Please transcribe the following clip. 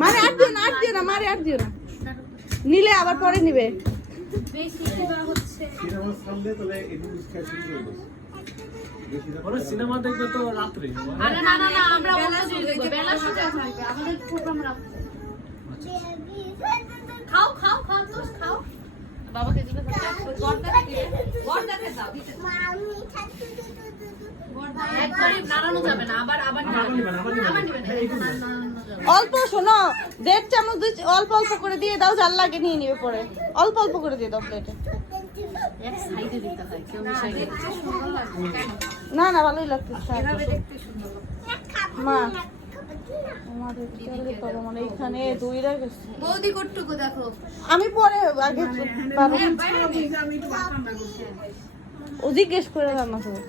মারে আর দিও না মারে আর দিও না, নিলে আবার পরে নিবে। সিনেমা দেখবে তো রাত্রে। আরে না না না, আমরা বেলা শুতে থাকবে আমাদের প্রোগ্রাম রাখতে। খাও খাও খাও তো খাও, বাবাকে দিবে গড়দাকে দাও দিতে। একবারই নাড়ানো যাবে না, আবার অল্প শোনো, 1.5 চামচ অল্প অল্প করে দিয়ে দাও, জাল লাগে নিয়ে নিবে পরে, অল্প অল্প করে দিয়ে দাও প্লেটে। এক সাইডে দিতে হয়, কেউ মিশাই দিতে। না না ভালোই লাগতেছে এভাবে দেখতে সুন্দর মা। আমাদের তেলে তো মানে এখানে দইরা গেছে। বৌদি কটটুকু দেখো, আমি পরে আগে পাবো। ও জিজ্ঞেস করে রান্না করো।